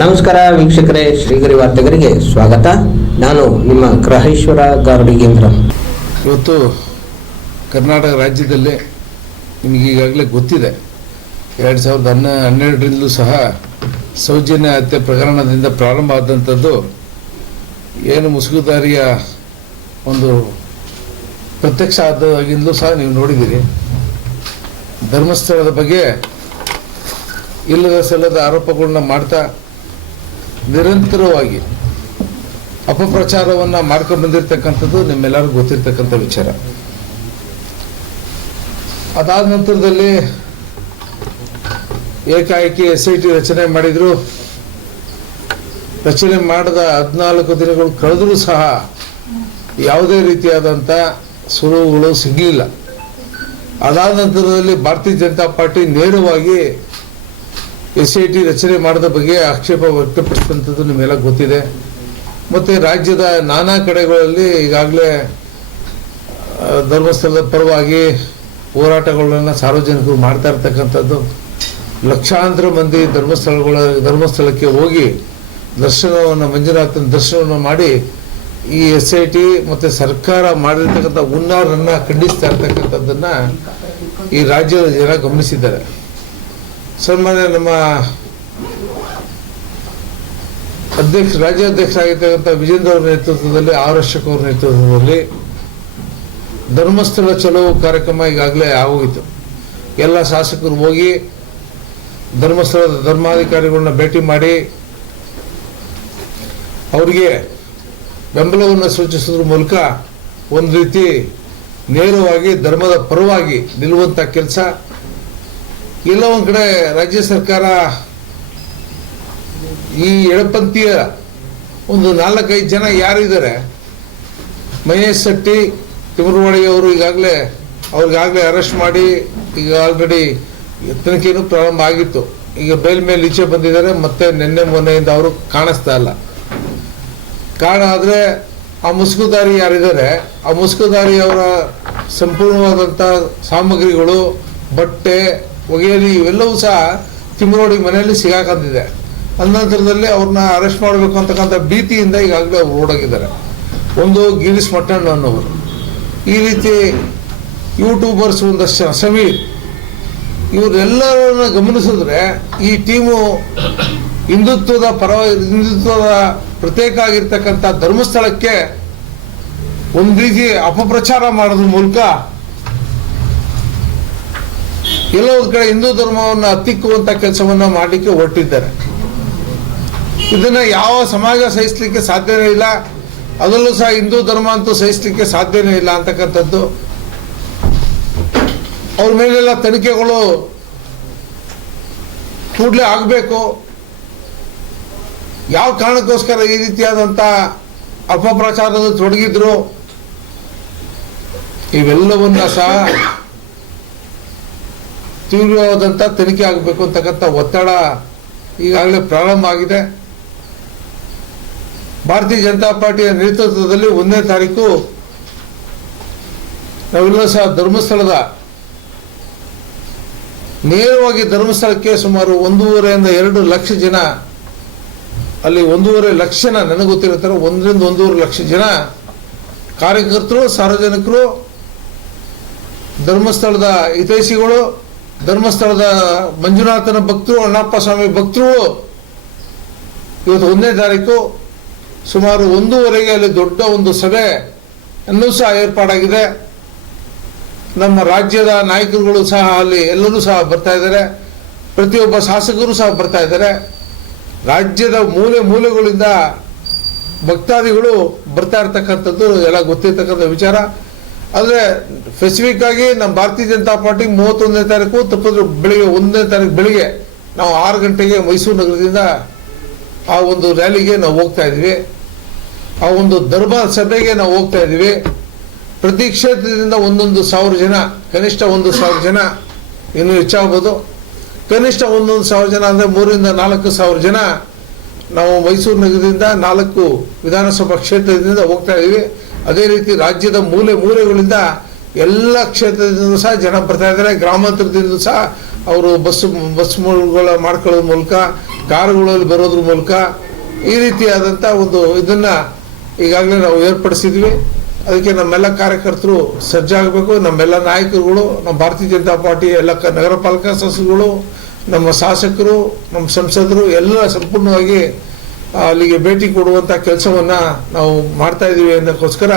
ನಮಸ್ಕಾರ ವೀಕ್ಷಕರೇ, ಶ್ರೀಗರಿ ವಾರ್ತೆಗರಿಗೆ ಸ್ವಾಗತ. ನಾನು ನಿಮ್ಮ ಗ್ರಹೇಶ್ವರ ಗಾರ್ಡಿಗೇಂದ್ರ ಇವತ್ತು ಕರ್ನಾಟಕ ರಾಜ್ಯದಲ್ಲಿ ನಿಮಗೆ ಈಗಾಗಲೇ ಗೊತ್ತಿದೆ. ಎರಡು ಸಾವಿರದ ಹನ್ನ, ಹನ್ನೆರಡರಿಂದಲೂ ಸಹ ಸೌಜನ್ಯ ಹತ್ಯೆ ಪ್ರಕರಣದಿಂದ ಪ್ರಾರಂಭ ಆದಂಥದ್ದು ಏನು ಮುಸುಗುದಾರಿಯ ಒಂದು ಪ್ರತ್ಯಕ್ಷ ಆದಾಗಿಂದಲೂ ಸಹ ನೀವು ನೋಡಿದ್ದೀರಿ. ಧರ್ಮಸ್ಥಳದ ಬಗ್ಗೆ ಇಲ್ಲದ ಸಲ್ಲದ ಆರೋಪಗಳನ್ನ ಮಾಡ್ತಾ ನಿರಂತರವಾಗಿ ಅಪಪ್ರಚಾರವನ್ನು ಮಾಡ್ಕೊಂಡು ಬಂದಿರತಕ್ಕಂಥದ್ದು ನಿಮ್ಮೆಲ್ಲರಿಗೂ ಗೊತ್ತಿರ್ತಕ್ಕಂಥ ವಿಚಾರ. ಅದಾದ ನಂತರದಲ್ಲಿ ಏಕಾಏಕಿ ಎಸ್ ಐ ಟಿ ರಚನೆ ಮಾಡಿದ್ರು. ರಚನೆ ಮಾಡಿದ ಹದಿನಾಲ್ಕು ದಿನಗಳು ಕಳೆದರೂ ಸಹ ಯಾವುದೇ ರೀತಿಯಾದಂಥ ಸುಳುವುಗಳು ಸಿಗಲಿಲ್ಲ. ಅದಾದ ನಂತರದಲ್ಲಿ ಭಾರತೀಯ ಜನತಾ ಪಾರ್ಟಿ ನೇರವಾಗಿ ಎಸ್ ಐ ಟಿ ರಚನೆ ಮಾಡಿದ ಬಗ್ಗೆ ಆಕ್ಷೇಪ ವ್ಯಕ್ತಪಡಿಸಿದಂಥದ್ದು ನಿಮ್ಮೆಲ್ಲ ಗೊತ್ತಿದೆ. ಮತ್ತು ರಾಜ್ಯದ ನಾನಾ ಕಡೆಗಳಲ್ಲಿ ಈಗಾಗಲೇ ಧರ್ಮಸ್ಥಳದ ಪರವಾಗಿ ಹೋರಾಟಗಳನ್ನು ಸಾರ್ವಜನಿಕರು ಮಾಡ್ತಾ ಇರ್ತಕ್ಕಂಥದ್ದು. ಲಕ್ಷಾಂತರ ಮಂದಿ ಧರ್ಮಸ್ಥಳಗಳ, ಧರ್ಮಸ್ಥಳಕ್ಕೆ ಹೋಗಿ ದರ್ಶನವನ್ನು, ಮಂಜುನಾಥನ ದರ್ಶನವನ್ನು ಮಾಡಿ ಈ ಎಸ್ ಐ ಟಿ ಮತ್ತು ಸರ್ಕಾರ ಮಾಡಿರ್ತಕ್ಕಂಥ ಹುನ್ನಾರನ್ನು ಖಂಡಿಸ್ತಾ ಇರ್ತಕ್ಕಂಥದ್ದನ್ನು ಈ ರಾಜ್ಯದ ಜನ ಗಮನಿಸಿದ್ದಾರೆ. ಸನ್ಮಾನ್ಯ ನಮ್ಮ ಅಧ್ಯಕ್ಷ, ರಾಜ್ಯಾಧ್ಯಕ್ಷರಾಗಿರ್ತಕ್ಕಂಥ ವಿಜೇಂದ್ರ ಅವರ ನೇತೃತ್ವದಲ್ಲಿ, ಆರ್ ನೇತೃತ್ವದಲ್ಲಿ ಧರ್ಮಸ್ಥಳ ಚಲೋ ಕಾರ್ಯಕ್ರಮ ಈಗಾಗಲೇ ಆಗೋಗಿತ್ತು. ಎಲ್ಲ ಶಾಸಕರು ಹೋಗಿ ಧರ್ಮಸ್ಥಳದ ಧರ್ಮಾಧಿಕಾರಿಗಳನ್ನ ಭೇಟಿ ಮಾಡಿ ಅವರಿಗೆ ಬೆಂಬಲವನ್ನು ಸೂಚಿಸೋದ್ರ ಮೂಲಕ ಒಂದು ರೀತಿ ನೇರವಾಗಿ ಧರ್ಮದ ಪರವಾಗಿ ನಿಲ್ಲುವಂಥ ಕೆಲಸ ಎಲ್ಲ ಒಂದು ಕಡೆ ರಾಜ್ಯ ಸರ್ಕಾರ ಈ ಎಡಪಂಥೀಯ ಒಂದು ನಾಲ್ಕೈದು ಜನ ಯಾರಿದ್ದಾರೆ? ಮಹೇಶ್ ಶೆಟ್ಟಿ ತಿಮರವಾಡಿ ಅವರು ಈಗಾಗಲೇ ಅವ್ರಿಗಾಗಲೇ ಅರೆಸ್ಟ್ ಮಾಡಿ ಈಗ ಆಲ್ರೆಡಿ ತನಿಖೆಯೂ ಪ್ರಾರಂಭ ಆಗಿತ್ತು. ಈಗ ಬೇಲ್ ಮೇಲೆ ಈಚೆ ಬಂದಿದ್ದಾರೆ, ಮತ್ತೆ ನಿನ್ನೆ ಮೊನ್ನೆಯಿಂದ ಅವರು ಕಾಣಿಸ್ತಾ ಇಲ್ಲ. ಕಾರಣ ಆದರೆ ಆ ಮುಸುಕುದಾರಿ ಯಾರಿದ್ದಾರೆ? ಆ ಮುಸುಕುದಾರಿ ಅವರ ಸಂಪೂರ್ಣವಾದಂಥ ಸಾಮಗ್ರಿಗಳು, ಬಟ್ಟೆ ಒಗೆಯಲಿ ಇವೆಲ್ಲವೂ ಸಹ ತಿಮ್ಮರೋಡಿ ಮನೆಯಲ್ಲಿ ಸಿಗಾಕಂತಿದೆ ಅನಂತರದಲ್ಲಿ ಅವ್ರನ್ನ ಅರೆಸ್ಟ್ ಮಾಡಬೇಕು ಅಂತಕ್ಕಂಥ ಭೀತಿಯಿಂದ ಈಗಾಗಲೇ ಅವ್ರು ಓಡೋಗಿದ್ದಾರೆ. ಒಂದು ಗಿರೀಶ್ ಮಟ್ಟಣ್ಣ ಅನ್ನೋರು. ಈ ರೀತಿ ಯೂಟ್ಯೂಬರ್ಸ್ ಒಂದಷ್ಟು ಸಮೀರ್ ಇವರೆಲ್ಲರನ್ನ ಗಮನಿಸಿದ್ರೆ ಈ ಟೀಮು ಹಿಂದುತ್ವದ ಪರ ಹಿಂದುತ್ವದ ಪ್ರತ್ಯೇಕ ಆಗಿರ್ತಕ್ಕಂಥ ಧರ್ಮಸ್ಥಳಕ್ಕೆ ಒಂದು ರೀತಿ ಅಪಪ್ರಚಾರ ಮಾಡೋದ್ರ ಮೂಲಕ ಒಂದು ಕಡೆ ಹಿಂದೂ ಧರ್ಮವನ್ನು ಹತ್ತಿಕ್ಕುವಂತ ಕೆಲಸವನ್ನ ಮಾಡಲಿಕ್ಕೆ ಹೊರಟಿದ್ದಾರೆ. ಇದನ್ನ ಯಾವ ಸಮಾಜ ಸಹಿಸಲಿಕ್ಕೆ ಸಾಧ್ಯನೇ ಇಲ್ಲ, ಅದರಲ್ಲೂ ಸಹ ಹಿಂದೂ ಧರ್ಮ ಅಂತೂ ಸಹಿಸಲಿಕ್ಕೆ ಸಾಧ್ಯನೇ ಇಲ್ಲ ಅಂತಕ್ಕಂಥದ್ದು. ಅವ್ರ ಮೇಲೆಲ್ಲ ತನಿಖೆಗಳು ಕೂಡಲೇ ಆಗಬೇಕು. ಯಾವ ಕಾರಣಕ್ಕೋಸ್ಕರ ಈ ರೀತಿಯಾದಂಥ ಅಪಪ್ರಚಾರದಲ್ಲಿ ತೊಡಗಿದ್ರು? ಇವೆಲ್ಲವನ್ನ ಸಹ ತೀವ್ರವಾದಂಥ ತನಿಖೆ ಆಗಬೇಕು ಅಂತಕ್ಕಂಥ ಒತ್ತಡ ಈಗಾಗಲೇ ಪ್ರಾರಂಭ ಆಗಿದೆ. ಭಾರತೀಯ ಜನತಾ ಪಾರ್ಟಿಯ ನೇತೃತ್ವದಲ್ಲಿ ಒಂದನೇ ತಾರೀಕು ನಾವೆಲ್ಲ ಸಹ ಧರ್ಮಸ್ಥಳದ ನೇರವಾಗಿ ಧರ್ಮಸ್ಥಳಕ್ಕೆ ಸುಮಾರು ಒಂದೂವರೆಯಿಂದ ಎರಡು ಲಕ್ಷ ಜನ, ಅಲ್ಲಿ ಒಂದೂವರೆ ಲಕ್ಷ ಜನ ನನಗೆ ಗೊತ್ತಿರುತ್ತಾರೆ ಒಂದರಿಂದ ಒಂದೂವರೆ ಲಕ್ಷ ಜನ ಕಾರ್ಯಕರ್ತರು, ಸಾರ್ವಜನಿಕರು, ಧರ್ಮಸ್ಥಳದ ಹಿತೈಷಿಗಳು ಧರ್ಮಸ್ಥಳದ ಮಂಜುನಾಥನ ಭಕ್ತರು ಅಣ್ಣಪ್ಪ ಸ್ವಾಮಿ ಭಕ್ತರು ಇವತ್ತು ಒಂದನೇ ತಾರೀಕು ಸುಮಾರು ಒಂದೂವರೆಗೆ ಅಲ್ಲಿ ದೊಡ್ಡ ಒಂದು ಸಭೆ ಅನ್ನೂ ಸಹ ಏರ್ಪಾಡಾಗಿದೆ. ನಮ್ಮ ರಾಜ್ಯದ ನಾಯಕರುಗಳು ಸಹ ಅಲ್ಲಿ ಎಲ್ಲರೂ ಸಹ ಬರ್ತಾ ಇದ್ದಾರೆ. ಪ್ರತಿಯೊಬ್ಬ ಶಾಸಕರು ಸಹ ಬರ್ತಾ ಇದ್ದಾರೆ. ರಾಜ್ಯದ ಮೂಲೆ ಮೂಲೆಗಳಿಂದ ಭಕ್ತಾದಿಗಳು ಬರ್ತಾ ಇರ್ತಕ್ಕಂಥದ್ದು ಎಲ್ಲ ಗೊತ್ತಿರ್ತಕ್ಕಂಥ ವಿಚಾರ. ಆದರೆ ಸ್ಪೆಸಿಫಿಕ್ ಆಗಿ ನಮ್ಮ ಭಾರತೀಯ ಜನತಾ ಪಾರ್ಟಿ ಮೂವತ್ತೊಂದನೇ ತಾರೀಕು ತಪ್ಪಿದ್ರೆ ಬೆಳಿಗ್ಗೆ ಒಂದನೇ ತಾರೀಕು ಬೆಳಿಗ್ಗೆ ನಾವು ಆರು ಗಂಟೆಗೆ ಮೈಸೂರು ನಗರದಿಂದ ಆ ಒಂದು ರ್ಯಾಲಿಗೆ ನಾವು ಹೋಗ್ತಾ ಇದ್ವಿ. ಆ ಒಂದು ಧರ್ಮ ಸಭೆಗೆ ನಾವು ಹೋಗ್ತಾ ಇದ್ವಿ. ಪ್ರತಿ ಕ್ಷೇತ್ರದಿಂದ ಒಂದೊಂದು ಸಾವಿರ ಜನ, ಕನಿಷ್ಠ ಒಂದು ಸಾವಿರ ಜನ ಇನ್ನು ಹೆಚ್ಚಾಗ್ಬೋದು. ಕನಿಷ್ಠ ಒಂದೊಂದು ಸಾವಿರ ಜನ ಅಂದರೆ ಮೂರರಿಂದ ನಾಲ್ಕು ಸಾವಿರ ಜನ ನಾವು ಮೈಸೂರು ನಗರದಿಂದ ನಾಲ್ಕು ವಿಧಾನಸಭಾ ಕ್ಷೇತ್ರದಿಂದ ಹೋಗ್ತಾ ಇದ್ದೀವಿ ಅದೇ ರೀತಿ ರಾಜ್ಯದ ಮೂಲೆ ಮೂಲೆಗಳಿಂದ ಎಲ್ಲ ಕ್ಷೇತ್ರದಿಂದ ಸಹ ಜನ ಬರ್ತಾ ಇದ್ದಾರೆ. ಗ್ರಾಮಾಂತರದಿಂದ ಸಹ ಅವರು ಬಸ್ ಬಸ್ಗಳ ಮಾಡ್ಕೊಳ್ಳೋದ್ರ ಮೂಲಕ, ಕಾರುಗಳಲ್ಲಿ ಬರೋದ್ರ ಮೂಲಕ ಈ ರೀತಿಯಾದಂಥ ಒಂದು ಇದನ್ನು ಈಗಾಗಲೇ ನಾವು ಏರ್ಪಡಿಸಿದ್ವಿ. ಅದಕ್ಕೆ ನಮ್ಮೆಲ್ಲ ಕಾರ್ಯಕರ್ತರು ಸಜ್ಜಾಗಬೇಕು. ನಮ್ಮೆಲ್ಲ ನಾಯಕರುಗಳು, ನಮ್ಮ ಭಾರತೀಯ ಜನತಾ ಪಾರ್ಟಿ, ಎಲ್ಲ ನಗರ ಪಾಲಿಕಾ ಸದಸ್ಯರುಗಳು ನಮ್ಮ ಶಾಸಕರು, ನಮ್ಮ ಸಂಸದರು ಎಲ್ಲ ಸಂಪೂರ್ಣವಾಗಿ ಅಲ್ಲಿಗೆ ಭೇಟಿ ಕೊಡುವಂಥ ಕೆಲಸವನ್ನು ನಾವು ಮಾಡ್ತಾ ಇದ್ದೀವಿ ಅನ್ನೋಕ್ಕೋಸ್ಕರ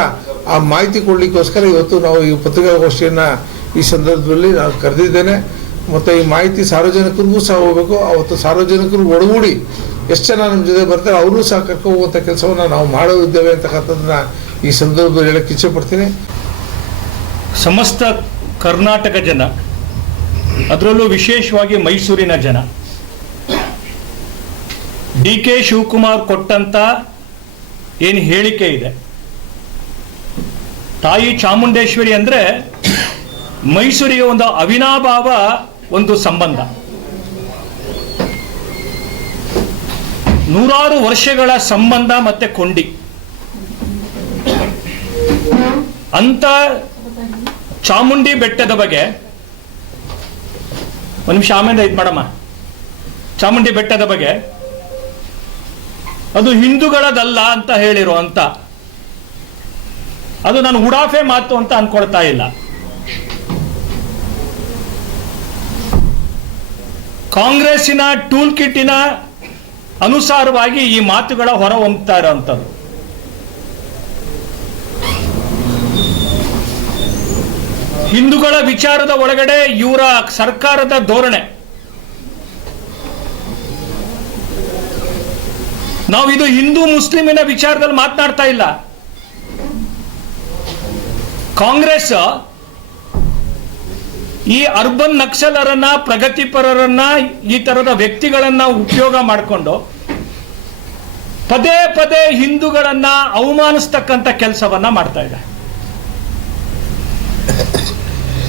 ಆ ಮಾಹಿತಿ ಕೊಡಲಿಕ್ಕೋಸ್ಕರ ಇವತ್ತು ನಾವು ಈ ಪತ್ರಿಕಾಗೋಷ್ಠಿಯನ್ನು ಈ ಸಂದರ್ಭದಲ್ಲಿ ನಾನು ಕರೆದಿದ್ದೇನೆ. ಮತ್ತು ಈ ಮಾಹಿತಿ ಸಾರ್ವಜನಿಕರಿಗೂ ಸಹ ಹೋಗ್ಬೇಕು. ಅವತ್ತು ಸಾರ್ವಜನಿಕರು ಒಡಗೂಡಿ ಎಷ್ಟು ಜನ ನಮ್ಮ ಜೊತೆ ಬರ್ತಾರೆ, ಅವರು ಸಹ ಕರ್ಕೊ ಹೋಗುವಂಥ ಕೆಲಸವನ್ನು ನಾವು ಮಾಡೋದಿದ್ದೇವೆ ಅಂತಕ್ಕಂಥದ್ದನ್ನ ಈ ಸಂದರ್ಭದಲ್ಲಿ ಹೇಳಕ್ಕೆ ಇಚ್ಛೆ ಪಡ್ತೀನಿ. ಸಮಸ್ತ ಕರ್ನಾಟಕ ಜನ, ಅದರಲ್ಲೂ ವಿಶೇಷವಾಗಿ ಮೈಸೂರಿನ ಜನ ಡಿ ಕೆ ಶಿವಕುಮಾರ್ ಕೊಟ್ಟಂತ ಏನು ಹೇಳಿಕೆ ಇದೆ? ತಾಯಿ ಚಾಮುಂಡೇಶ್ವರಿ ಅಂದ್ರೆ ಮೈಸೂರಿಗೆ ಒಂದು ಅವಿನಾಭಾವ ಒಂದು ಸಂಬಂಧ. ನೂರಾರು ವರ್ಷಗಳ ಸಂಬಂಧ ಮತ್ತೆ ಕೊಂಡಿ ಅಂತ ಚಾಮುಂಡಿ ಬೆಟ್ಟದ ಬಗ್ಗೆ ಒಂದು ನಿಮಿಷ ಆಮೇಲೆ ಇದು ಮಾಡಮ್ಮ. ಚಾಮುಂಡಿ ಬೆಟ್ಟದ ಬಗ್ಗೆ ಅದು ಹಿಂದೂಗಳದಲ್ಲ ಅಂತ ಹೇಳಿರೋ ಅಂತ. ಅದು ನಾನು ಉಡಾಫೆ ಮಾತು ಅಂತ ಅನ್ಕೊಳ್ತಾ ಇಲ್ಲ. ಕಾಂಗ್ರೆಸ್ಸಿನ ಟೂಲ್ ಕಿಟ್ಟಿನ ಅನುಸಾರವಾಗಿ ಈ ಮಾತುಗಳ ಹೊರ ಹೊಮ್ತಾ ಇರೋಂಥದ್ದು. ಹಿಂದೂಗಳ ವಿಚಾರದ ಒಳಗಡೆ ಇವರ ಸರ್ಕಾರದ ಧೋರಣೆ. ನಾವು ಇದು ಹಿಂದೂ ಮುಸ್ಲಿಮಿನ ವಿಚಾರದಲ್ಲಿ ಮಾತನಾಡ್ತಾ ಇಲ್ಲ. ಕಾಂಗ್ರೆಸ್ ಈ ಅರ್ಬನ್ ನಕ್ಸಲರನ್ನ, ಪ್ರಗತಿಪರರನ್ನ, ಈ ತರದ ವ್ಯಕ್ತಿಗಳನ್ನ ಉಪಯೋಗ ಮಾಡಿಕೊಂಡು ಪದೇ ಪದೇ ಹಿಂದೂಗಳನ್ನ ಅವಮಾನಿಸ್ತಕ್ಕಂತ ಕೆಲಸವನ್ನ ಮಾಡ್ತಾ ಇದೆ.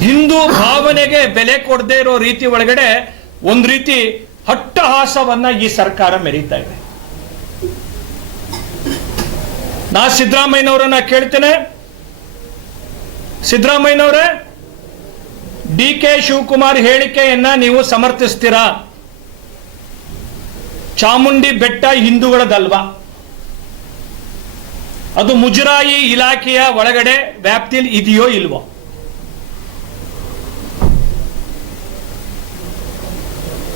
ಹಿಂದೂ ಭಾವನೆಗೆ ಬೆಲೆ ಕೊಡದೇ ಇರೋ ರೀತಿ ಒಳಗಡೆ ಒಂದು ರೀತಿ ಹಟ್ಟಹಾಸವನ್ನ ಈ ಸರ್ಕಾರ ಮೆರೀತಾ ಇದೆ. ನಾ ಸಿದ್ದರಾಮಯ್ಯನವರನ್ನ ಕೇಳ್ತೇನೆ. ಸಿದ್ದರಾಮಯ್ಯನವರೇ, ಡಿ ಕೆ ಶಿವಕುಮಾರ್ ಹೇಳಿಕೆಯನ್ನ ನೀವು ಸಮರ್ಥಿಸ್ತೀರಾ? ಚಾಮುಂಡಿ ಬೆಟ್ಟ ಹಿಂದೂಗಳದಲ್ವಾ? ಅದು ಮುಜರಾಯಿ ಇಲಾಖೆಯ ಒಳಗಡೆ ವ್ಯಾಪ್ತಿಯಲ್ಲಿ ಇದೆಯೋ ಇಲ್ವೋ?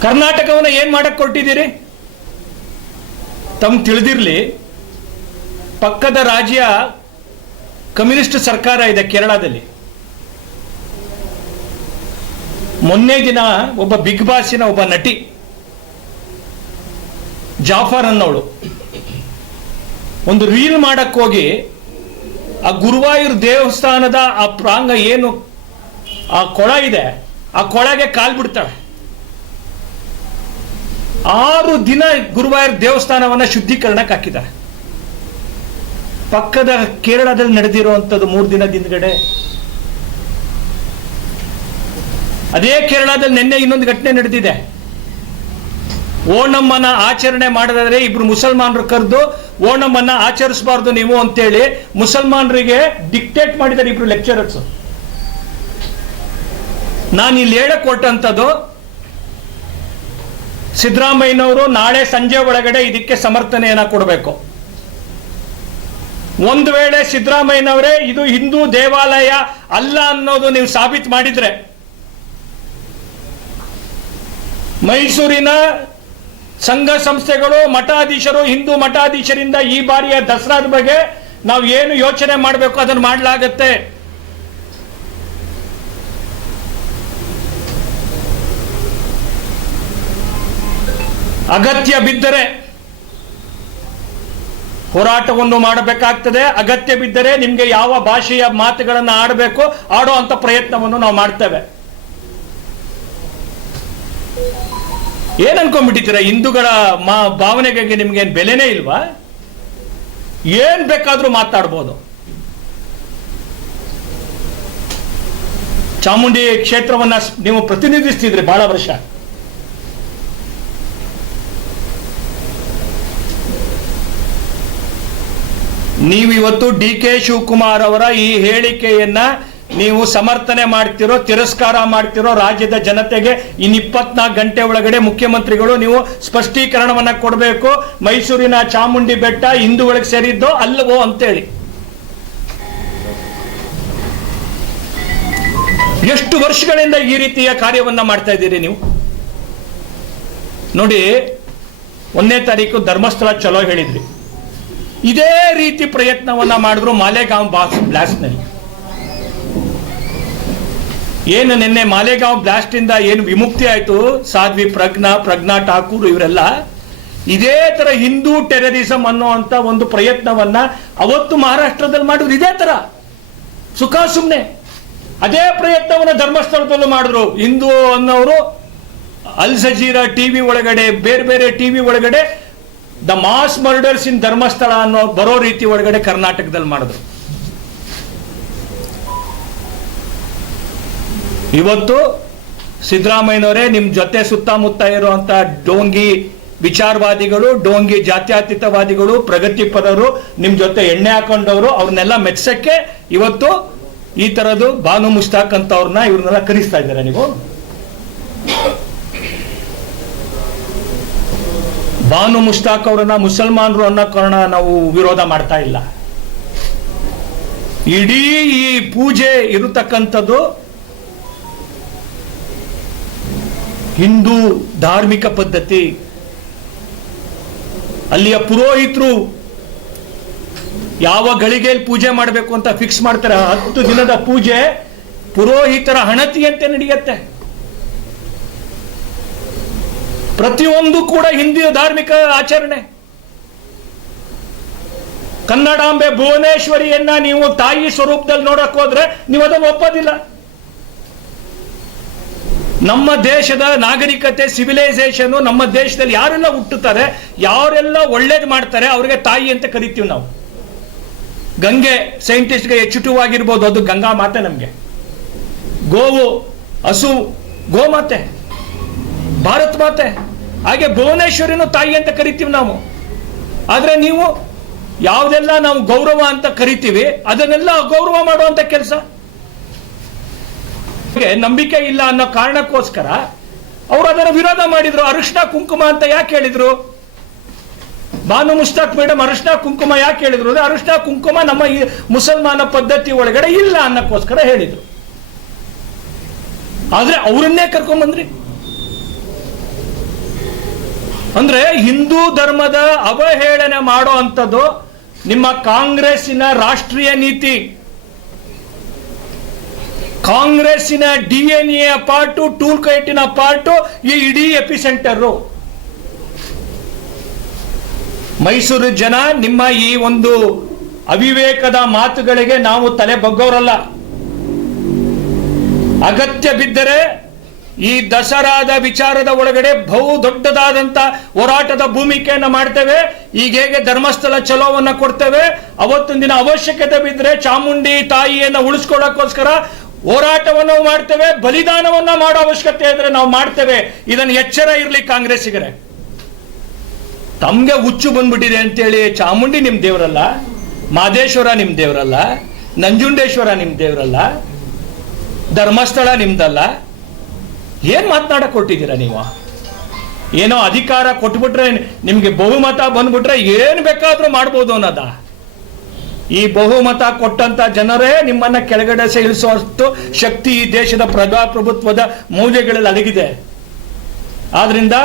ಕರ್ನಾಟಕವನ್ನು ಏನ್ ಮಾಡಕ್ ಕೊಟ್ಟಿದ್ದೀರಿ? ತಮ್ಗೆ ತಿಳಿದಿರ್ಲಿ. ಪಕ್ಕದ ರಾಜ್ಯ ಕಮ್ಯುನಿಸ್ಟ್ ಸರ್ಕಾರ ಇದೆ ಕೇರಳದಲ್ಲಿ. ಮೊನ್ನೆ ದಿನ ಒಬ್ಬ ಬಿಗ್ ಬಾಸಿನ ಒಬ್ಬ ನಟಿ ಜಾಫರ್ ಅನ್ನೋಳು ಒಂದು ರೀಲ್ ಮಾಡಕ್ಕೆ ಹೋಗಿ ಆ ಗುರುವಾಯೂರ್ ದೇವಸ್ಥಾನದ ಆ ಪ್ರಾಂಗ ಏನು ಆ ಕೊಳ ಇದೆ, ಆ ಕೊಳಗೆ ಕಾಲ್ ಬಿಡ್ತಾಳೆ. ಆರು ದಿನ ಗುರುವಾಯೂರ್ ದೇವಸ್ಥಾನವನ್ನ ಶುದ್ಧೀಕರಣಕ್ಕೆ ಹಾಕಿದ್ದಾರೆ. ಪಕ್ಕದ ಕೇರಳದಲ್ಲಿ ನಡೆದಿರುವಂಥದ್ದು ಮೂರು ದಿನದ ಹಿಂದ್ಗಡೆ. ಅದೇ ಕೇರಳದಲ್ಲಿ ನಿನ್ನೆ ಇನ್ನೊಂದು ಘಟನೆ ನಡೆದಿದೆ. ಓಣಮ್ಮನ ಆಚರಣೆ ಮಾಡಿದ್ರೆ ಇಬ್ರು ಮುಸಲ್ಮಾನರು ಕರೆದು ಓಣಮ್ಮನ್ನ ಆಚರಿಸಬಾರ್ದು ನೀವು ಅಂತೇಳಿ ಮುಸಲ್ಮಾನರಿಗೆ ಡಿಕ್ಟೇಟ್ ಮಾಡಿದ್ದಾರೆ ಇಬ್ರು ಲೆಕ್ಚರರ್ಸ್ ನಾನು ಇಲ್ಲಿ ಹೇಳಕ್ ಕೊಟ್ಟಂಥದ್ದು ಸಿದ್ದರಾಮಯ್ಯನವರು ನಾಳೆ ಸಂಜೆ ಒಳಗಡೆ ಇದಕ್ಕೆ ಸಮರ್ಥನೆಯನ್ನ ಕೊಡಬೇಕು. ಒಂದು ವೇಳೆ ಸಿದ್ದರಾಮಯ್ಯನವರೇ, ಇದು ಹಿಂದೂ ದೇವಾಲಯ ಅಲ್ಲ ಅನ್ನೋದು ನೀವು ಸಾಬೀತು ಮಾಡಿದ್ರೆ, ಮೈಸೂರಿನ ಸಂಘ ಸಂಸ್ಥೆಗಳು, ಮಠಾಧೀಶರು, ಹಿಂದೂ ಮಠಾಧೀಶರಿಂದ ಈ ಬಾರಿಯ ದಸರಾದ ಬಗ್ಗೆ ನಾವು ಏನು ಯೋಚನೆ ಮಾಡಬೇಕು ಅದನ್ನು ಮಾಡಲಾಗತ್ತೆ. ಅಗತ್ಯ ಬಿದ್ದರೆ ಹೋರಾಟವನ್ನು ಮಾಡಬೇಕಾಗ್ತದೆ. ಅಗತ್ಯ ಬಿದ್ದರೆ ನಿಮ್ಗೆ ಯಾವ ಭಾಷೆಯ ಮಾತುಗಳನ್ನು ಆಡಬೇಕು, ಆಡೋ ಅಂತ ಪ್ರಯತ್ನವನ್ನು ನಾವು ಮಾಡ್ತೇವೆ. ಏನ್ ಅನ್ಕೊಂಡ್ಬಿಟ್ಟಿದ್ದೀರಾ ಹಿಂದೂಗಳ ಮಾ ಭಾವನೆಗೆ ನಿಮ್ಗೆ ಏನ್ ಬೆಲೆನೇ ಇಲ್ವಾ? ಏನ್ ಬೇಕಾದ್ರೂ ಮಾತಾಡ್ಬೋದು. ಚಾಮುಂಡಿ ಕ್ಷೇತ್ರವನ್ನ ನೀವು ಪ್ರತಿನಿಧಿಸ್ತಿದ್ರಿ ಬಹಳ ವರ್ಷ. ನೀವು ಇವತ್ತು ಡಿ ಕೆ ಶಿವಕುಮಾರ್ ಅವರ ಈ ಹೇಳಿಕೆಯನ್ನ ನೀವು ಸಮರ್ಥನೆ ಮಾಡ್ತಿರೋ, ತಿರಸ್ಕಾರ ಮಾಡ್ತಿರೋ ರಾಜ್ಯದ ಜನತೆಗೆ ಇನ್ ಇಪ್ಪತ್ನಾಲ್ಕು ಗಂಟೆ ಒಳಗಡೆ ಮುಖ್ಯಮಂತ್ರಿಗಳು ನೀವು ಸ್ಪಷ್ಟೀಕರಣವನ್ನ ಕೊಡಬೇಕು. ಮೈಸೂರಿನ ಚಾಮುಂಡಿ ಬೆಟ್ಟ ಹಿಂದೂಗಳಿಗೆ ಸೇರಿದ್ದೋ ಅಲ್ಲವೋ ಅಂತೇಳಿ. ಎಷ್ಟು ವರ್ಷಗಳಿಂದ ಈ ರೀತಿಯ ಕಾರ್ಯವನ್ನ ಮಾಡ್ತಾ ಇದ್ದೀರಿ ನೀವು? ನೋಡಿ, ಒಂದನೇ ತಾರೀಕು ಧರ್ಮಸ್ಥಳ ಚಲೋ ಹೇಳಿದ್ರಿ. ಇದೇ ರೀತಿ ಪ್ರಯತ್ನವನ್ನ ಮಾಡಿದ್ರು ಮಾಲೆಗಾಂವ್ ಬಾಕ್ಸ್ ಬ್ಲಾಸ್ಟ್ನಲ್ಲಿ ಏನು ನಿನ್ನೆ ಮಾಲೆಗಾಂವ್ ಬ್ಲಾಸ್ಟ್ ಇಂದ ಏನು ವಿಮುಕ್ತಿ ಆಯ್ತು? ಸಾಧ್ವಿ, ಪ್ರಜ್ಞಾ ಪ್ರಜ್ಞಾ ಠಾಕೂರ್ ಇವರೆಲ್ಲ ಇದೇ ತರ ಹಿಂದೂ ಟೆರರಿಸಂ ಅನ್ನುವಂತ ಒಂದು ಪ್ರಯತ್ನವನ್ನ ಅವತ್ತು ಮಹಾರಾಷ್ಟ್ರದಲ್ಲಿ ಮಾಡಿದ್ರು. ಇದೇ ತರ. ಸುಖ ಸುಮ್ಮನೆ ಅದೇ ಪ್ರಯತ್ನವನ್ನ ಧರ್ಮಸ್ಥಳದಲ್ಲೂ ಮಾಡಿದ್ರು. ಹಿಂದೂ ಅನ್ನೋರು ಅಲ್ ಟಿ ಟಿವಿ ಒಳಗಡೆ, ಬೇರೆ ಬೇರೆ ಟಿವಿ ಒಳಗಡೆ the mass murders in Dharmasthala ಅನ್ನೋ ಬರೋ ರೀತಿ ಒಳಗಡೆ ಕರ್ನಾಟಕದಲ್ಲಿ ಮಾಡಿದ್ರು. ಇವತ್ತು ಸಿದ್ದರಾಮಯ್ಯನವರೇ ನಿಮ್ಮ ಜೊತೆ ಸುತ್ತಮುತ್ತ ಇರುವಂತ ಡೋಂಗಿ ವಿಚಾರವಾದಿಗಳು, ಡೋಂಗಿ ಜಾತ್ಯತೀತವಾದಿಗಳು, ಪ್ರಗತಿಪರರು ನಿಮ್ಮ ಜೊತೆ ಎಣ್ಣೆ ಹಾಕೊಂಡವರು, ಅವ್ರನ್ನೆಲ್ಲ ಮೆಚ್ಚಕ್ಕೆ ಇವತ್ತು ಈ ತರದ್ದು ಬಾನು ಮುಸ್ತಾಕ್ ಅಂತ ಅವ್ರನ್ನ ಇವ್ರನ್ನೆಲ್ಲ ಕರೆಸ್ತಾ ಇದ್ದಾರೆ ನೀವು? ಬಾನು ಮುಷ್ತಾಕ್ ಅವರನ್ನ ಮುಸಲ್ಮಾನರು ಅನ್ನೋ ಕಾರಣ ನಾವು ವಿರೋಧ ಮಾಡ್ತಾ ಇಲ್ಲ. ಇಡೀ ಈ ಪೂಜೆ ಇರತಕ್ಕಂಥದ್ದು ಹಿಂದೂ ಧಾರ್ಮಿಕ ಪದ್ಧತಿ. ಅಲ್ಲಿಯ ಪುರೋಹಿತರು ಯಾವ ಗಳಿಗೆಯಲ್ಲಿ ಪೂಜೆ ಮಾಡಬೇಕು ಅಂತ ಫಿಕ್ಸ್ ಮಾಡ್ತಾರೆ. ಹತ್ತು ದಿನದ ಪೂಜೆ ಪುರೋಹಿತರ ಹಣತಿಯಂತೆ ನಡೆಯುತ್ತೆ. ಪ್ರತಿಯೊಂದು ಕೂಡ ಹಿಂದಿಯ ಧಾರ್ಮಿಕ ಆಚರಣೆ. ಕನ್ನಡಾಂಬೆ ಭುವನೇಶ್ವರಿಯನ್ನ ನೀವು ತಾಯಿ ಸ್ವರೂಪದಲ್ಲಿ ನೋಡಕ್ ಹೋದ್ರೆ ನೀವು ಅದನ್ನು ಒಪ್ಪೋದಿಲ್ಲ. ನಮ್ಮ ದೇಶದ ನಾಗರಿಕತೆ ಸಿವಿಲೈಸೇಷನ್ ನಮ್ಮ ದೇಶದಲ್ಲಿ ಯಾರೆಲ್ಲ ಹುಟ್ಟುತ್ತಾರೆ, ಯಾರೆಲ್ಲ ಒಳ್ಳೇದು ಮಾಡ್ತಾರೆ ಅವ್ರಿಗೆ ತಾಯಿ ಅಂತ ಕರಿತೀವಿ ನಾವು. ಗಂಗೆ ಸೈಂಟಿಸ್ಟ್ಗೆ ಎಚ್ಚುಟುವಾಗಿರ್ಬೋದು ಅದು ಗಂಗಾ ಮಾತೆ ನಮಗೆ. ಗೋವು, ಹಸು, ಗೋಮಾತೆ. ಭಾರತ್ ಮಾತೆ. ಹಾಗೆ ಭುವನೇಶ್ವರಿನೂ ತಾಯಿ ಅಂತ ಕರಿತೀವಿ ನಾವು. ಆದರೆ ನೀವು ಯಾವುದೆಲ್ಲ ನಾವು ಗೌರವ ಅಂತ ಕರಿತೀವಿ, ಅದನ್ನೆಲ್ಲ ಗೌರವ ಮಾಡುವಂತ ಕೆಲಸ? ನಂಬಿಕೆ ಇಲ್ಲ ಅನ್ನೋ ಕಾರಣಕ್ಕೋಸ್ಕರ ಅವರು ಅದರ ವಿರೋಧ ಮಾಡಿದ್ರು. ಅರಿಶಿನ ಕುಂಕುಮ ಅಂತ ಯಾಕೆ ಹೇಳಿದ್ರು? ಬಾನು ಮುಸ್ತಾಕ್ ಮೇಡಮ್ ಅರಿಶಿನ ಕುಂಕುಮ ಯಾಕೆ ಹೇಳಿದ್ರು ಅಂದ್ರೆ ಅರಿಶಿನ ಕುಂಕುಮ ನಮ್ಮ ಈ ಮುಸಲ್ಮಾನ ಪದ್ಧತಿ ಒಳಗಡೆ ಇಲ್ಲ ಅನ್ನಕ್ಕೋಸ್ಕರ ಹೇಳಿದ್ರು. ಆದ್ರೆ ಅವರನ್ನೇ ಕರ್ಕೊಂಬಂದ್ರಿ. ಅಂದ್ರೆ ಹಿಂದೂ ಧರ್ಮದ ಅವಹೇಳನೆ ಮಾಡೋ ಅಂಥದ್ದು ನಿಮ್ಮ ಕಾಂಗ್ರೆಸ್ಸಿನ ರಾಷ್ಟ್ರೀಯ ನೀತಿ. ಕಾಂಗ್ರೆಸ್ಸಿನ D N A part tool ಕೈಟಿನ part, ಈ ಇಡೀ ಎಪಿಸೆಂಟರು. ಮೈಸೂರು ಜನ ನಿಮ್ಮ ಈ ಒಂದು ಅವಿವೇಕದ ಮಾತುಗಳಿಗೆ ನಾವು ತಲೆ ಬಗ್ಗೋರಲ್ಲ ಅಗತ್ಯ ಬಿದ್ದರೆ ಈ ದಸರಾದ ವಿಚಾರದ ಒಳಗಡೆ ಬಹು ದೊಡ್ಡದಾದಂತ ಹೋರಾಟದ ಭೂಮಿಕೆಯನ್ನು ಮಾಡ್ತೇವೆ. ಈಗ ಹೇಗೆ ಧರ್ಮಸ್ಥಳ ಚಲೋವನ್ನ ಕೊಡ್ತೇವೆ. ಅವತ್ತೊಂದು ದಿನ ಅವಶ್ಯಕತೆ ಬಿದ್ದರೆ ಚಾಮುಂಡಿ ತಾಯಿಯನ್ನ ಉಳಿಸ್ಕೊಳ್ಳೋಕ್ಕೋಸ್ಕರ ಹೋರಾಟವನ್ನು ಮಾಡ್ತೇವೆ. ಬಲಿದಾನವನ್ನ ಮಾಡೋ ಅವಶ್ಯಕತೆ ಇದ್ರೆ ನಾವು ಮಾಡ್ತೇವೆ. ಇದನ್ನು ಎಚ್ಚರ ಇರಲಿ ಕಾಂಗ್ರೆಸ್ಸಿಗರೇ. ತಮ್ಗೆ ಹುಚ್ಚು ಬಂದ್ಬಿಟ್ಟಿದೆ ಅಂತೇಳಿ ಚಾಮುಂಡಿ ನಿಮ್ ದೇವರಲ್ಲ, ಮಾದೇಶ್ವರ ನಿಮ್ ದೇವರಲ್ಲ, ನಂಜುಂಡೇಶ್ವರ ನಿಮ್ ದೇವರಲ್ಲ, ಧರ್ಮಸ್ಥಳ ನಿಮ್ದಲ್ಲ ಏನ್ ಮಾತನಾಡಕ್ ಕೊಟ್ಟಿದ್ದೀರ ನೀವು? ಏನೋ ಅಧಿಕಾರ ಕೊಟ್ಬಿಟ್ರೆ ನಿಮಗೆ ಬಹುಮತ ಬಂದ್ಬಿಟ್ರೆ ಏನು ಬೇಕಾದರೂ ಮಾಡ್ಬೋದು ಅನ್ನೋದ. ಈ ಬಹುಮತ ಕೊಟ್ಟಂತ ಜನರೇ ನಿಮ್ಮನ್ನ ಕೆಳಗಡೆ ಸೇರಿಸುವಷ್ಟು ಶಕ್ತಿ ಈ ದೇಶದ ಪ್ರಜಾಪ್ರಭುತ್ವದ ಮೌಲ್ಯಗಳಲ್ಲಿ ಅಡಗಿದೆ. ಆದ್ರಿಂದ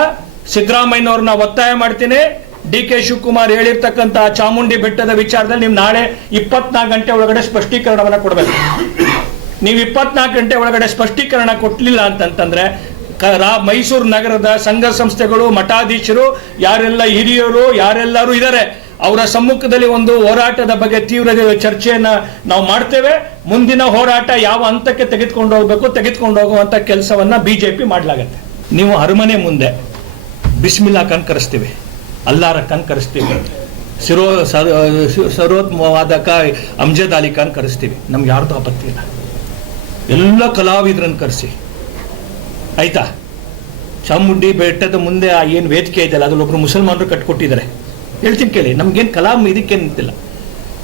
ಸಿದ್ದರಾಮಯ್ಯನವ್ರನ್ನ ಒತ್ತಾಯ ಮಾಡ್ತೀನಿ. ಡಿ ಕೆ ಶಿವಕುಮಾರ್ ಹೇಳಿರ್ತಕ್ಕಂತ ಚಾಮುಂಡಿ ಬೆಟ್ಟದ ವಿಚಾರದಲ್ಲಿ ನೀವು ನಾಳೆ ಇಪ್ಪತ್ನಾಲ್ಕು ಗಂಟೆ ಒಳಗಡೆ ಸ್ಪಷ್ಟೀಕರಣವನ್ನು ಕೊಡಬೇಕು. ನೀವು ಇಪ್ಪತ್ನಾಲ್ಕು ಗಂಟೆ ಒಳಗಡೆ ಸ್ಪಷ್ಟೀಕರಣ ಕೊಟ್ಟಲಿಲ್ಲ ಅಂತಂತಂದ್ರೆ ಮೈಸೂರು ನಗರದ ಸಂಘ ಸಂಸ್ಥೆಗಳು, ಮಠಾಧೀಶರು, ಯಾರೆಲ್ಲ ಹಿರಿಯರು, ಯಾರೆಲ್ಲರೂ ಇದ್ದಾರೆ ಅವರ ಸಮ್ಮುಖದಲ್ಲಿ ಒಂದು ಹೋರಾಟದ ಬಗ್ಗೆ ತೀವ್ರ ಚರ್ಚೆಯನ್ನ ನಾವು ಮಾಡ್ತೇವೆ. ಮುಂದಿನ ಹೋರಾಟ ಯಾವ ಹಂತಕ್ಕೆ ತೆಗೆದುಕೊಂಡು ಹೋಗ್ಬೇಕು, ತೆಗೆದುಕೊಂಡು ಬಿ ಕೆಲಸವನ್ನ ಬಿಜೆಪಿ ಮಾಡಲಾಗತ್ತೆ. ನೀವು ಅರಮನೆ ಮುಂದೆ ಬಿಸ್ಮಿಲ್ಲಾ ಖಾನ್ ಕರೆಸ್ತೀವಿ ಅಲ್ಲಾರ ಖಾನ್ ಕರೆಸ್ತೀವಿ ಸಿರೋ ಸರ್ವೋತ್ಮವಾದಕ ಅಮ್ಜದ್ ಅಲಿ ಖಾನ್ ಕರೆಸ್ತೀವಿ ನಮ್ಗೆ ಯಾರ್ದು ಇಲ್ಲ ಎಲ್ಲ ಕಲಾವಿದರನ್ನು ಕರೆಸಿ. ಆಯ್ತಾ? ಚಾಮುಂಡಿ ಬೆಟ್ಟದ ಮುಂದೆ ಆ ಏನು ವೇದಿಕೆ ಇದೆಯಲ್ಲ, ಅದ್ರಲ್ಲಿ ಒಬ್ರು ಮುಸಲ್ಮಾನರು ಕಟ್ಕೊಟ್ಟಿದ್ದಾರೆ. ಹೇಳ್ತೀನಿ ಕೇಳಿ, ನಮ್ಗೇನು ಕಲಾ ಇದಕ್ಕೆ ನಿಂತಿಲ್ಲ.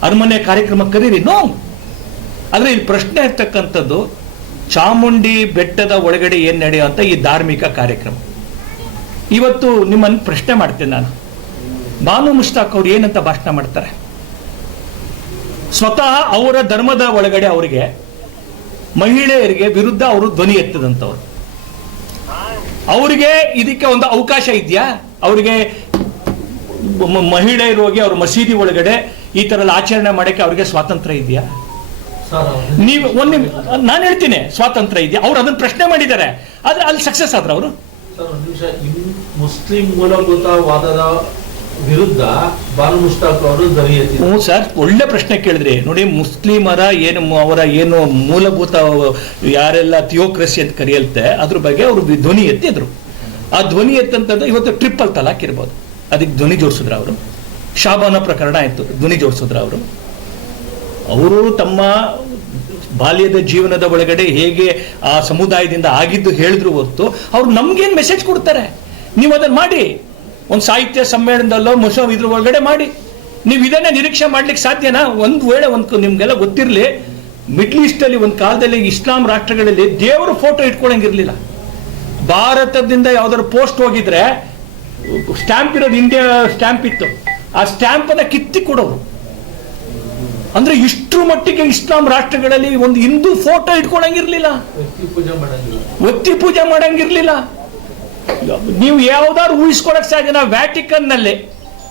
ಅರಮನೆ ಕಾರ್ಯಕ್ರಮ ಕರೀರಿ, ನೋ! ಆದರೆ ಇಲ್ಲಿ ಪ್ರಶ್ನೆ ಇರ್ತಕ್ಕಂಥದ್ದು, ಚಾಮುಂಡಿ ಬೆಟ್ಟದ ಒಳಗಡೆ ಏನು ನಡೆಯುವಂಥ ಈ ಧಾರ್ಮಿಕ ಕಾರ್ಯಕ್ರಮ? ಇವತ್ತು ನಿಮ್ಮನ್ನು ಪ್ರಶ್ನೆ ಮಾಡ್ತೇನೆ ನಾನು. ಬಾನು ಮುಷ್ತಾಕ್ ಅವ್ರು ಏನಂತ ಭಾಷಣ ಮಾಡ್ತಾರೆ? ಸ್ವತಃ ಅವರ ಧರ್ಮದ ಒಳಗಡೆ ಅವರಿಗೆ ಮಹಿಳೆಯರಿಗೆ ವಿರುದ್ಧ ಅವರು ಧ್ವನಿ ಎತ್ತದಂಥವ್ರು ಅವರಿಗೆ ಇದಕ್ಕೆ ಒಂದು ಅವಕಾಶ ಇದೆಯಾ? ಅವರಿಗೆ ಮಹಿಳೆಯರು ಹೋಗಿ ಅವ್ರ ಮಸೀದಿ ಒಳಗಡೆ ಈ ತರ ಆಚರಣೆ ಮಾಡಕ್ಕೆ ಅವ್ರಿಗೆ ಸ್ವಾತಂತ್ರ್ಯ ಇದೆಯಾ? ನೀವು ಒಂದು ನಾನು ಹೇಳ್ತೀನಿ ಸ್ವಾತಂತ್ರ್ಯ ಇದೆಯಾ? ಅವ್ರು ಅದನ್ನ ಪ್ರಶ್ನೆ ಮಾಡಿದ್ದಾರೆ ಆದ್ರೆ ಅಲ್ಲಿ ಸಕ್ಸಸ್ ಆದ್ರ ಅವರು? ಮುಸ್ಲಿಂ ಮೂಲಭೂತವಾದದ ವಿರುದ್ಧ ಬಾಲ್ ಮುಷ್ತಾಕ್ ಅವರು ದೊರೆಯುತ್ತೆ ಹ್ಞೂ ಸರ್, ಒಳ್ಳೆ ಪ್ರಶ್ನೆ ಕೇಳಿದ್ರಿ. ನೋಡಿ, ಮುಸ್ಲಿಮರ ಏನು ಅವರ ಏನು ಮೂಲಭೂತ ಯಾರೆಲ್ಲ ಥಿಯೋಕ್ರಸಿ ಅಂತ ಕರೆಯಲ್ತೆ, ಅದ್ರ ಬಗ್ಗೆ ಅವರು ಧ್ವನಿ ಎತ್ತಿದ್ರು. ಆ ಧ್ವನಿ ಎತ್ತಂತಂದ್ರೆ ಇವತ್ತು ಟ್ರಿಪಲ್ ತಲಾಕ್ ಇರ್ಬೋದು. ಅದಕ್ಕೆ ಧ್ವನಿ ಜೋಡಿಸಿದ್ರ ಅವರು. ಶಾಬಾನ ಪ್ರಕರಣ ಆಯ್ತು, ಧ್ವನಿ ಜೋಡಿಸಿದ್ರ ಅವರು. ಅವರು ತಮ್ಮ ಬಾಲ್ಯದ ಜೀವನದ ಒಳಗಡೆ ಹೇಗೆ ಆ ಸಮುದಾಯದಿಂದ ಆಗಿದ್ದು ಹೇಳಿದ್ರು ಹೊರತು, ಅವ್ರು ನಮ್ಗೇನು ಮೆಸೇಜ್ ಕೊಡ್ತಾರೆ? ನೀವು ಅದನ್ನು ಮಾಡಿ. ಒಂದು ಸಾಹಿತ್ಯ ಸಮ್ಮೇಳನದಲ್ಲೋ ಮುಸ ಇದ್ರ ಒಳಗಡೆ ಮಾಡಿ. ನೀವು ಇದನ್ನೇ ನಿರೀಕ್ಷೆ ಮಾಡ್ಲಿಕ್ಕೆ ಸಾಧ್ಯನಾ? ಒಂದು ವೇಳೆ ಒಂದು ನಿಮ್ಗೆಲ್ಲ ಗೊತ್ತಿರಲಿ ಮಿಡ್ಲ್ ಈಸ್ಟ್ ಅಲ್ಲಿ ಒಂದು ಕಾಲದಲ್ಲಿ ಇಸ್ಲಾಂ ರಾಷ್ಟ್ರಗಳಲ್ಲಿ ದೇವರ ಫೋಟೋ ಇಟ್ಕೊಳಂಗಿರ್ಲಿಲ್ಲ. ಭಾರತದಿಂದ ಯಾವ್ದಾದ್ರು ಪೋಸ್ಟ್ ಹೋಗಿದ್ರೆ ಸ್ಟ್ಯಾಂಪ್ ಇರೋದು ಇಂಡಿಯಾ ಸ್ಟ್ಯಾಂಪ್ ಇತ್ತು. ಆ ಸ್ಟ್ಯಾಂಪ್ ಅನ್ನ ಕಿತ್ತಿ ಕೊಡೋರು. ಅಂದ್ರೆ ಇಷ್ಟರ ಮಟ್ಟಿಗೆ ಇಸ್ಲಾಂ ರಾಷ್ಟ್ರಗಳಲ್ಲಿ ಒಂದು ಹಿಂದೂ ಫೋಟೋ ಇಟ್ಕೊಳಂಗಿರ್ಲಿಲ್ಲ. ಒತ್ತಿ ಪೂಜೆ ಮಾಡಂಗಿರ್ಲಿಲ್ಲ. ನೀವು ಯಾವ್ದಾದ್ರು ಊಹಿಸ್ಕೊಳಕ್ ಸಾಧ್ಯನಾ? ವ್ಯಾಟಿಕನ್ನಲ್ಲಿ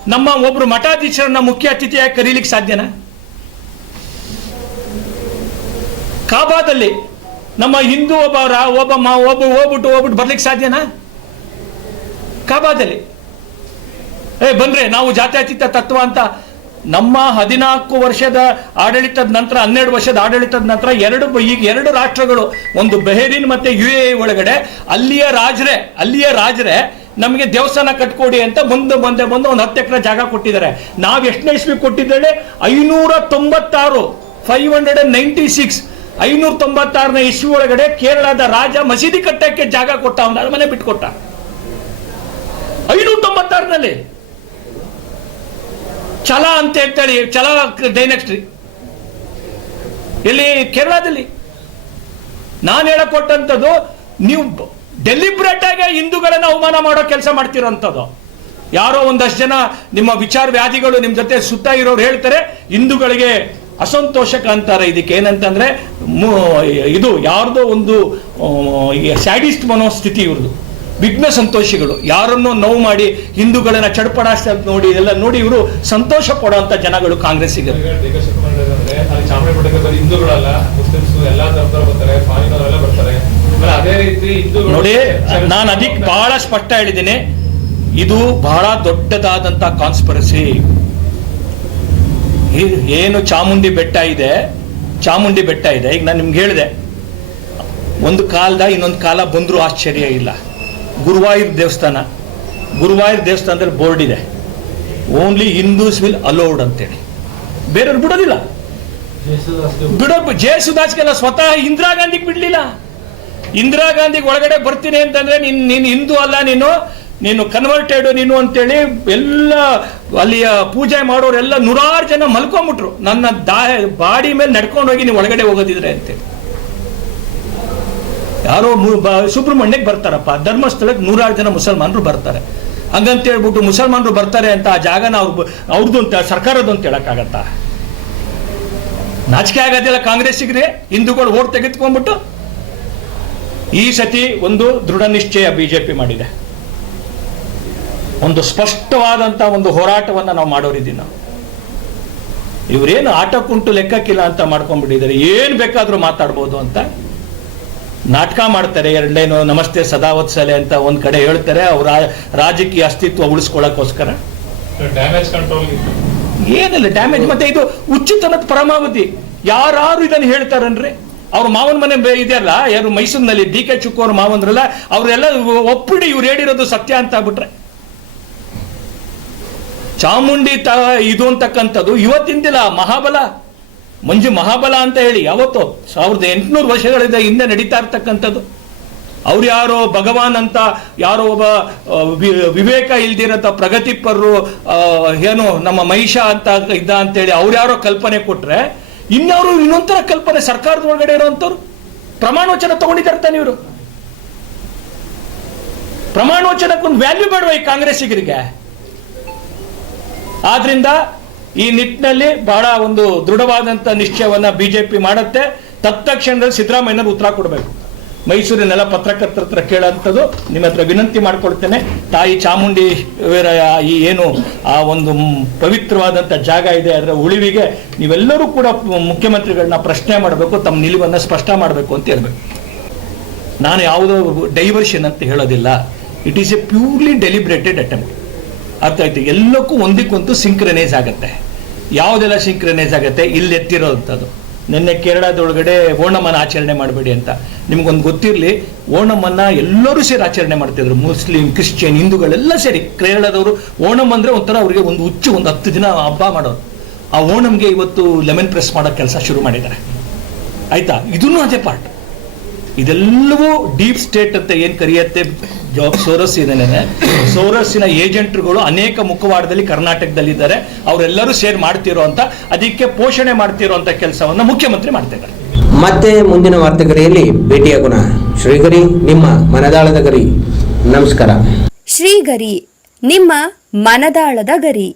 ನಮ್ಮ ಒಬ್ರು ಮಠಾಧೀಶರನ್ನ ಮುಖ್ಯ ಅತಿಥಿಯಾಗಿ ಕರೀಲಿಕ್ಕೆ ಸಾಧ್ಯನಾ? ಕಾಬಾದಲ್ಲಿ ನಮ್ಮ ಹಿಂದೂ ಒಬ್ಬ ಒಬ್ಬ ಒಬ್ಬ ಹೋಗ್ಬಿಟ್ಟು ಹೋಗ್ಬಿಟ್ಟು ಬರ್ಲಿಕ್ಕೆ ಸಾಧ್ಯನಾ? ಕಾಬಾದಲ್ಲಿ. ಏ, ಬಂದ್ರೆ ನಾವು ಜಾತ್ಯಾತೀತ ತತ್ವ ಅಂತ ನಮ್ಮ ಹದಿನಾಲ್ಕು ವರ್ಷದ ಆಡಳಿತದ ನಂತರ, ಹನ್ನೆರಡು ವರ್ಷದ ಆಡಳಿತದ ನಂತರ ಎರಡು ಈಗ ಎರಡು ರಾಷ್ಟ್ರಗಳು, ಒಂದು ಬೆಹರಿನ್ ಮತ್ತೆ ಯು ಎ ಒಳಗಡೆ, ಅಲ್ಲಿಯ ರಾಜರೇ ಅಲ್ಲಿಯ ರಾಜರೇ ನಮಗೆ ದೇವಸ್ಥಾನ ಕಟ್ಕೊಡಿ ಅಂತ ಮುಂದೆ ಮುಂದೆ ಬಂದು ಒಂದು ಹತ್ತು ಎಕರೆ ಜಾಗ ಕೊಟ್ಟಿದ್ದಾರೆ. ನಾವು ಎಷ್ಟನೇ ಇಸ್ವಿ ಕೊಟ್ಟಿದ್ದೇವೆ ಐನೂರ ತೊಂಬತ್ತಾರು five hundred and ninety six ಐನೂರ ತೊಂಬತ್ತಾರನೇ ಇಸ್ವಿ ಒಳಗಡೆ ಕೇರಳದ ರಾಜ ಮಸೀದಿ ಕಟ್ಟಕ್ಕೆ ಜಾಗ ಕೊಟ್ಟ ಅವನ ಮನೆ ಬಿಟ್ಕೊಟ್ಟ. ಐನೂರ ತೊಂಬತ್ತಾರನಲ್ಲಿ ಛಲ ಅಂತ ಹೇಳ್ತಾಳೆ ಛಲ ಡೈನೆಕ್ಸ್ಟ್ರಿ ಇಲ್ಲಿ ಕೇರಳದಲ್ಲಿ ನಾನು ಹೇಳಕೊಟ್ಟಂಥದ್ದು, ನೀವು ಡೆಲಿಬ್ರೇಟ್ ಆಗಿ ಹಿಂದೂಗಳನ್ನ ಅವಮಾನ ಮಾಡೋ ಕೆಲಸ ಮಾಡ್ತಿರೋಂಥದ್ದು. ಯಾರೋ ಒಂದಷ್ಟು ಜನ ನಿಮ್ಮ ವಿಚಾರ ವ್ಯಾಧಿಗಳು ನಿಮ್ಮ ಜೊತೆ ಸುತ್ತ ಇರೋರು ಹೇಳ್ತಾರೆ, ಹಿಂದೂಗಳಿಗೆ ಅಸಂತೋಷಕ ಅಂತಾರೆ ಇದಕ್ಕೆ ಏನಂತಂದ್ರೆ ಇದು ಯಾರ್ದೋ ಒಂದು ಸ್ಯಾಡಿಸ್ಟ್ ಮನೋಸ್ಥಿತಿ ಇವ್ರದ್ದು. ವಿಘ್ನ ಸಂತೋಷಿಗಳು. ಯಾರನ್ನೋ ನೋವು ಮಾಡಿ ಹಿಂದೂಗಳನ್ನ ಚಡ್ಪಡಾಸ್ತ ನೋಡಿ ಎಲ್ಲ ನೋಡಿ ಇವರು ಸಂತೋಷ ಪಡುವಂತ ಜನಗಳು ಕಾಂಗ್ರೆಸ್ ಈಗ ಈಗ ಶಿವಕುಮಾರ್ ಹೇಳಿದ್ರೆ ಅಲ್ಲಿ ಚಾಮರಾಜ ಬೆಟ್ಟಕ್ಕೆ ಬರೀ ಹಿಂದೂಗಳಲ್ಲ ಮುಸ್ಲಿಮ್ಸ್ ಎಲ್ಲಾ ಧರ್ಮದವರು ಬರ್ತಾರೆ ಫಾರಿನವರೆಲ್ಲ ಬರ್ತಾರೆ. ಆಮೇಲೆ ಅದೇ ರೀತಿ ಹಿಂದೂಗಳು ನೋಡಿ ನಾನು ಅದಕ್ಕೆ ಬಹಳ ಸ್ಪಷ್ಟ ಹೇಳಿದ್ದೀನಿ. ಇದು ಬಹಳ ದೊಡ್ಡದಾದಂತ ಕಾನ್ಸ್ಪರಸಿ ಏನು ಚಾಮುಂಡಿ ಬೆಟ್ಟ ಇದೆ ಚಾಮುಂಡಿ ಬೆಟ್ಟ ಇದೆ. ಈಗ ನಾನು ನಿಮ್ಗೆ ಹೇಳಿದೆ ಒಂದು ಕಾಲದ ಇನ್ನೊಂದು ಕಾಲ ಬಂದರೂ ಆಶ್ಚರ್ಯ ಇಲ್ಲ. ಗುರುವಾಯೂರ್ ದೇವಸ್ಥಾನ. ಗುರುವಾಯೂರ್ ದೇವಸ್ಥಾನದಲ್ಲಿ ಬೋರ್ಡ್ ಇದೆ. ಓನ್ಲಿ ಹಿಂದೂಸ್ ವಿಲ್ ಅಲೋಡ್ ಅಂತೇಳಿ. ಬೇರೆಯವ್ರು ಬಿಡೋದಿಲ್ಲ. ಬಿಡೋ ಜಯ ಸುಧಾಸ್ಗೆಲ್ಲ ಸ್ವತಃ ಇಂದಿರಾ ಗಾಂಧಿಗೆ ಬಿಡಲಿಲ್ಲ. ಇಂದಿರಾ ಗಾಂಧಿಗೆ ಒಳಗಡೆ ಬರ್ತೀನಿ ಅಂತಂದ್ರೆ ನೀನ್, ನೀನು ಹಿಂದೂ ಅಲ್ಲ ನೀನು ನೀನು ಕನ್ವರ್ಟೆಡ್ ನೀನು ಅಂತೇಳಿ ಎಲ್ಲ ಅಲ್ಲಿಯ ಪೂಜೆ ಮಾಡೋರೆಲ್ಲ ನೂರಾರು ಜನ ಮಲ್ಕೊಂಬಿಟ್ರು. ನನ್ನ ದಾ ಬಾಡಿ ಮೇಲೆ ನಡ್ಕೊಂಡು ಹೋಗಿ ನೀವು ಒಳಗಡೆ ಹೋಗೋದಿದ್ರೆ ಅಂತೇಳಿ. ಯಾರೋ ಸುಬ್ರಹ್ಮಣ್ಯಕ್ಕೆ ಬರ್ತಾರಪ್ಪ. ಧರ್ಮಸ್ಥಳಕ್ಕೆ ನೂರಾರು ಜನ ಮುಸಲ್ಮಾನರು ಬರ್ತಾರೆ. ಹಂಗಂತ ಹೇಳ್ಬಿಟ್ಟು ಮುಸಲ್ಮಾನರು ಬರ್ತಾರೆ ಅಂತ ಆ ಜಾಗನ ಅವ್ರು ಅವ್ರದ್ದು ಅಂತ ಸರ್ಕಾರದ್ದು ಅಂತ ಹೇಳಕ್ಕಾಗತ್ತಾ? ನಾಚಿಕೆ ಆಗೋದಿಲ್ಲ ಕಾಂಗ್ರೆಸ್ಸಿಗ್ರೆ. ಹಿಂದೂಗಳು ಓಟ್ ತೆಗೆದುಕೊಂಡ್ಬಿಟ್ಟು ಈ ಸತಿ ಒಂದು ದೃಢ ನಿಶ್ಚಯ ಬಿಜೆಪಿ ಮಾಡಿದೆ. ಒಂದು ಸ್ಪಷ್ಟವಾದಂಥ ಒಂದು ಹೋರಾಟವನ್ನ ನಾವು ಮಾಡೋರಿದ್ದೀವಿ ನಾವು ಇವರೇನು ಆಟಕ್ಕುಂಟು ಲೆಕ್ಕಕ್ಕಿಲ್ಲ ಅಂತ ಮಾಡ್ಕೊಂಡ್ಬಿಟ್ಟಿದ್ದಾರೆ. ಏನು ಬೇಕಾದರೂ ಮಾತಾಡ್ಬೋದು ಅಂತ ನಾಟಕ ಮಾಡ್ತಾರೆ ಎರಡನೇನು ನಮಸ್ತೆ ಸದಾವತ್ಸಲೆ ಅಂತ ಒಂದ್ ಕಡೆ ಹೇಳ್ತಾರೆ ಅವ್ರ ರಾಜಕೀಯ ಅಸ್ತಿತ್ವ ಉಳಿಸ್ಕೊಳ್ಳೋಕ್ಕೋಸ್ಕರ ಏನಿಲ್ಲ ಡ್ಯಾಮೇಜ್ ಮತ್ತೆ ಇದು ಉಚಿತನದ ಪರಮಾವಧಿ. ಯಾರು ಇದನ್ನು ಹೇಳ್ತಾರನ್ರಿ ಅವ್ರ ಮಾವನ ಮನೆ ಇದೆಯಲ್ಲ ಯಾರು ಮೈಸೂರಿನಲ್ಲಿ ಡಿ ಕೆ ಚುಕ್ಕೋರ್ ಮಾವಂದ್ರಲ್ಲ ಅವರೆಲ್ಲ ಒಪ್ಪಿಡಿ ಇವ್ರು ಹೇಳಿರೋದು ಸತ್ಯ ಅಂತ ಬಿಟ್ರೆ. ಚಾಮುಂಡಿ ತ ಇದು ಅಂತಕ್ಕಂಥದ್ದು ಇವತ್ತಿಂದಿಲ್ಲ ಮಹಾಬಲ. ಮಂಜು ಮಹಾಬಲ ಅಂತ ಹೇಳಿ ಯಾವತ್ತು ಸಾವಿರದ ಎಂಟುನೂರು ವರ್ಷಗಳಿಂದ ಹಿಂದೆ ನಡೀತಾ ಇರ್ತಕ್ಕಂಥದ್ದು. ಅವ್ರು ಯಾರೋ ಭಗವಾನ್ ಅಂತ, ಯಾರೋ ಒಬ್ಬ ವಿವೇಕ ಇಲ್ದಿರಂತ ಪ್ರಗತಿಪರರು ಏನು ನಮ್ಮ ಮಹಿಷ ಅಂತ ಇದ್ದ ಅಂತೇಳಿ ಅವ್ರು ಯಾರೋ ಕಲ್ಪನೆ ಕೊಟ್ರೆ ಇನ್ನವರು ಇನ್ನೊಂಥರ ಕಲ್ಪನೆ ಸರ್ಕಾರದ ಒಳಗಡೆ ಇರೋಂಥವ್ರು? ಪ್ರಮಾಣ ವಚನ ತಗೊಂಡಿದ್ದಾರೆ ತಾನೆ ಇವರು. ಪ್ರಮಾಣ ವಚನಕ್ಕೊಂದು ವ್ಯಾಲ್ಯೂ ಬೇಡವ ಈ ಕಾಂಗ್ರೆಸ್ಸಿಗರಿಗೆ? ಆದ್ರಿಂದ ಈ ನಿಟ್ಟಿನಲ್ಲಿ ಬಹಳ ಒಂದು ದೃಢವಾದಂತ ನಿಶ್ಚಯವನ್ನ ಬಿಜೆಪಿ ಮಾಡುತ್ತೆ. ತತ್ಕ್ಷಣದಲ್ಲಿ ಸಿದ್ದರಾಮಯ್ಯನವರು ಉತ್ತರ ಕೊಡಬೇಕು. ಮೈಸೂರಿನೆಲ್ಲ ಪತ್ರಕರ್ತರ ಹತ್ರ ಕೇಳೋಂಥದ್ದು, ನಿಮ್ಮ ಹತ್ರ ವಿನಂತಿ ಮಾಡ್ಕೊಳ್ತೇನೆ. ತಾಯಿ ಚಾಮುಂಡಿ ಈ ಏನು, ಆ ಒಂದು ಪವಿತ್ರವಾದಂಥ ಜಾಗ ಇದೆ, ಅದರ ಉಳಿವಿಗೆ ನೀವೆಲ್ಲರೂ ಕೂಡ ಮುಖ್ಯಮಂತ್ರಿಗಳನ್ನ ಪ್ರಶ್ನೆ ಮಾಡಬೇಕು, ತಮ್ಮ ನಿಲುವನ್ನು ಸ್ಪಷ್ಟ ಮಾಡಬೇಕು ಅಂತ ಹೇಳ್ಬೇಕು. ನಾನು ಯಾವುದೋ ಡೈವರ್ಷನ್ ಅಂತ ಹೇಳೋದಿಲ್ಲ. It is a purely deliberated attempt ಅರ್ಥ ಆಯ್ತು. ಎಲ್ಲಕ್ಕೂ ಒಂದಕ್ಕೊಂದು ಸಿಂಕ್ರನೈಸ್ ಆಗುತ್ತೆ. ಯಾವುದೆಲ್ಲ ಸಿಂಕ್ರನೈಸ್ ಆಗುತ್ತೆ, ಇಲ್ಲಿ ಎತ್ತಿರೋಂಥದ್ದು ನಿನ್ನೆ ಕೇರಳದೊಳಗಡೆ ಓಣಮನ ಆಚರಣೆ ಮಾಡಬೇಡಿ ಅಂತ. ನಿಮ್ಗೊಂದು ಗೊತ್ತಿರಲಿ ಓಣಮನ್ನ ಎಲ್ಲರೂ ಸೇರಿ ಆಚರಣೆ ಮಾಡ್ತಿದ್ರು. ಮುಸ್ಲಿಂ, ಕ್ರಿಶ್ಚಿಯನ್, ಹಿಂದೂಗಳೆಲ್ಲ ಸೇರಿ. ಕೇರಳದವರು ಓಣಮ್ ಅಂದರೆ ಒಂಥರ ಅವರಿಗೆ ಒಂದು ಹುಚ್ಚು, ಒಂದು ಹತ್ತು ದಿನ ಹಬ್ಬ ಮಾಡೋರು ಆ ಓಣಮ್ಗೆ ಇವತ್ತು ಲೆಮನ್ ಪ್ರೆಸ್ ಮಾಡೋ ಕೆಲಸ ಶುರು ಮಾಡಿದ್ದಾರೆ. ಆಯ್ತಾ? ಇದನ್ನು ಅದೇ ಪಾರ್ಟ್ ಇದೆಲ್ಲವೂ ಡೀಪ್ ಸ್ಟೇಟ್ ಅಂತ ಏನ್ ಕರೆಯುತ್ತೆ? ಜಾಬ್ ಸೋರಸ್ ಇದೇನೆ ಸೋರಸ್ಸಿನ ಏಜೆಂಟ್ರುಗಳು ಅನೇಕ ಮುಖವಾಡದಲ್ಲಿ ಕರ್ನಾಟಕದಲ್ಲಿದ್ದಾರೆ. ಅವರೆಲ್ಲರೂ ಸೇರ್ ಮಾಡ್ತಿರೋ ಅಂತ ಅದಕ್ಕೆ ಪೋಷಣೆ ಮಾಡ್ತಿರೋ ಅಂತ ಕೆಲಸವನ್ನ ಮುಖ್ಯಮಂತ್ರಿ ಮಾಡ್ತಿದ್ದಾರೆ. ಮತ್ತೆ ಮುಂದಿನ ವಾರ್ತೆಗರಿಯಲ್ಲಿ ಭೇಟಿಯಾಗೋಣ. ಶ್ರೀಗರಿ ನಿಮ್ಮ ಮನದಾಳದ ಗರಿ. ನಮಸ್ಕಾರ. ಶ್ರೀಗರಿ ನಿಮ್ಮ ಮನದಾಳದ ಗರಿ.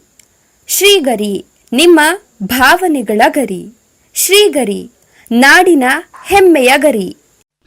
ಶ್ರೀಗರಿ ನಿಮ್ಮ ಭಾವನೆಗಳ ಗರಿ. ಶ್ರೀಗರಿ ನಾಡಿನ ಹೆಮ್ಮೆಯ ಗರಿ.